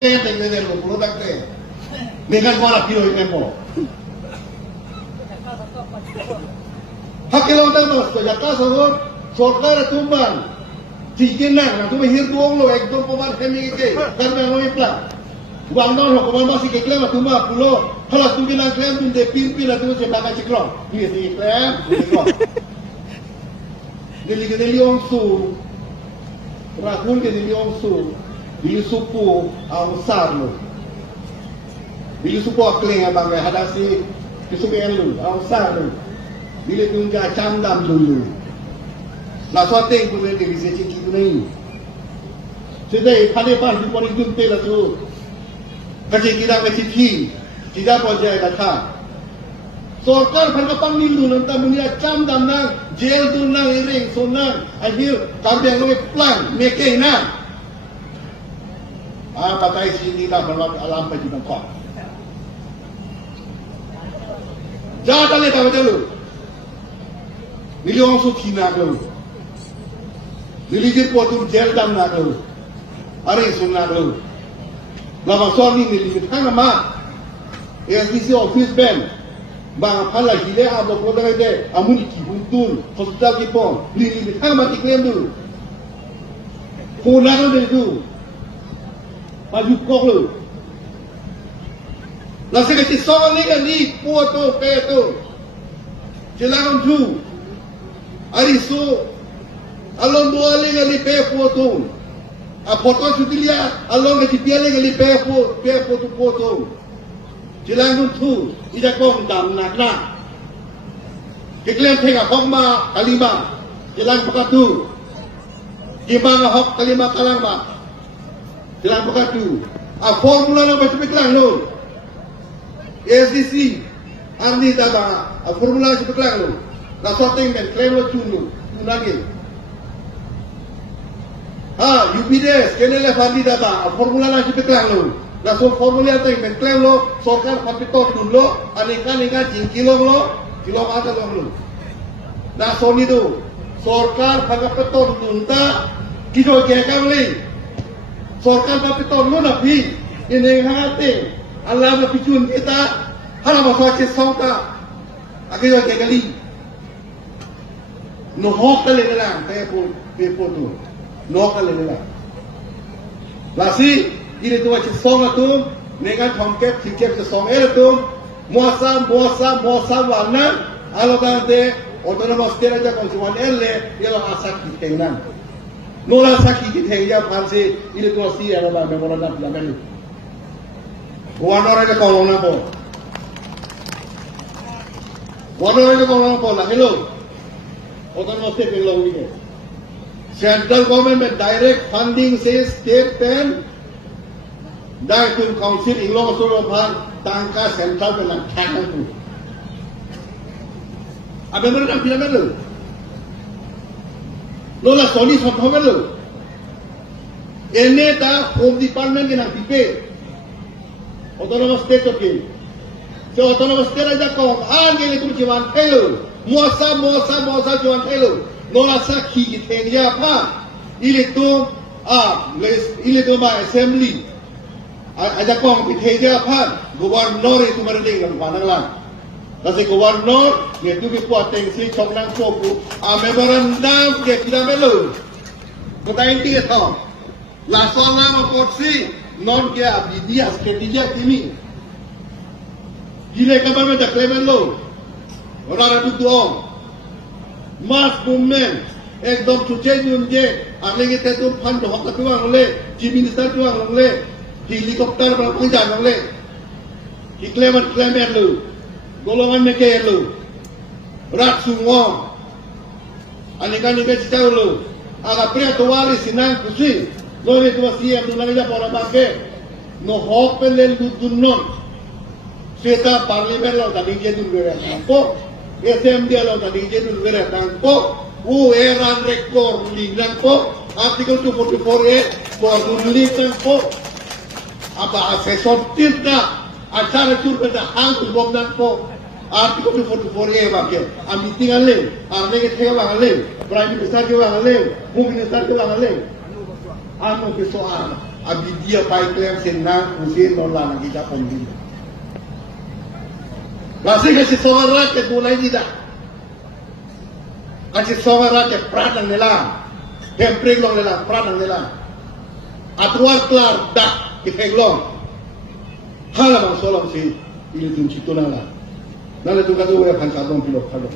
Tengah lo pulau tak teh, dengan mana kilo tempo. Hak kilo tempo, sejak kasus sorkar tumbang, cikin nang, tu mahir tuang lo, ekdom pemar kami ke, karena lo ipla. Bang dong lo, kemana masih keklaim tumbang pulau, kalau tu kena klaim tu depimpi lah tu sebagai ciklon, dia si klaim, ciklon. Deli orang su, rakun deli orang su. Bila suku besar lu, bila suku akling abang hadasi kesukaan lu, besar lu, bila tunjuk candam dulu, lah suatu yang pun ada bisa cekik tu ni. Sedai pada di pon itu lah tu, kecik kita kecik tidak boleh datang. Sorkar pada panggilu nanti mulia candam nang, jail tu nang iring, so nang, akhir karbeng lu plan, making nang. Pakai sini dah berlaku alam bagi nampak. Jangan tak betul lu. Nili orang suci nak lu. Nili jir potur jail dam nak lu. Ari sun nak lu. Lama suami nili kita nama. SDC office band. Bang pala hile abo kodang ide. Amun iki buntul. Hospital kipon. Nili kita nama diklaim dulu. Kona lu tu. Maju kok lu. Langsung kecil soal ni kan ni puatu petu. Jelang tu. Hari so alon dua lagi ni pe puatu. Foto sudah lihat alon kecil dia lagi ni pe puatu. Jelang tu ijak kong dam nak. Keklaim tengah kong ma kalima. Jelang pekat tu. Gimana hok kalima kalang ma. Jelang pekat tu. Formula nak macam pekelang lo. SDC. Arni tabah. Formula macam pekelang lo. Nak sorting men. Klaim lo cun lo. Tunangin. UPDS. KNLF arni tabah. Formula macam pekelang lo. Nak formula tu men. Klaim lo. Sorkar papitok dulu. Anikan jingkilong lo. Kilong atas lo. Nak soni tu. Sorkar papitok dulu. Kita kekam lagi. Sorkar tapi tahun lu nabi ini hati Allah berpijun kita haram masuk ke sangka akhirnya kekali nohok kali dalam telepon tu nohok kali dalam lasi ini tu macam song tu dengan thongkep sikep song tu muasa warna alokan te otonomos tera ja konsumen elle ialah asak ditengan Nola sakit kita ya panse ini tu si ada lah memorandum dalam itu. Warna orang kau orang apa? Warna orang kau orang apa? Lah hello. Otak mesti pelong ini. Central government direct funding says state pen. Dah tu council inglo masuk orang tangka central pelan tangan tu. Apa mereka bilang tu? Lola Sony sampai lo. Ini dah Home Department yang nak pipe. Autonomous State okey. So autonomous state aja kau. Angin itu cuman hello. Muasa cuman hello. Lola sakhi kita ni apa? Ini tu ini tu mah assembly. Aja kau pipe dia apa? Gubernur itu merdeka pandang lah. Kasi gubernur, dia tu bipuat tengsi chongnang choku, memorandum dia tidak melu. Kita inti itu, langsung porsi non dia dia strategia ini. Gila kabar macam klaim lo, orang itu tuang, mass movement, ekdom cuci junje, arlegi itu fund hok tuang le, chief minister tuang le, helikopter berapa jam le, klaim lo. Golongan mereka lu, rak semua, anikan cakap lu, agak pria tuari sinang kusi, lo ni tu masih yang tu lagi dah orang pakai, no hok pelel dunon, seta parlimen lo tadi jadi dulu beratangko, SMD lo tadi jadi dulu beratangko, eran rekor lingangko, artikel 244 buat lingangko, apa asesor tidak. Acara itu pada hang kubom dan po artikel 244 bagian. Ambil tinggal le, arne kita bang le, prime minister kita bang le, mungkin minister kita bang le. Anu kesoal. abi dia pai klem senang usin nola nang kita pembi kasih kasih suara ke mulai tidak kasih suara ke pradang nila hempring long nila pradang nila atruar klar dak ke henglong halaman solam si ini tun situ nala nala tu kata uya pan kadong pilok kadong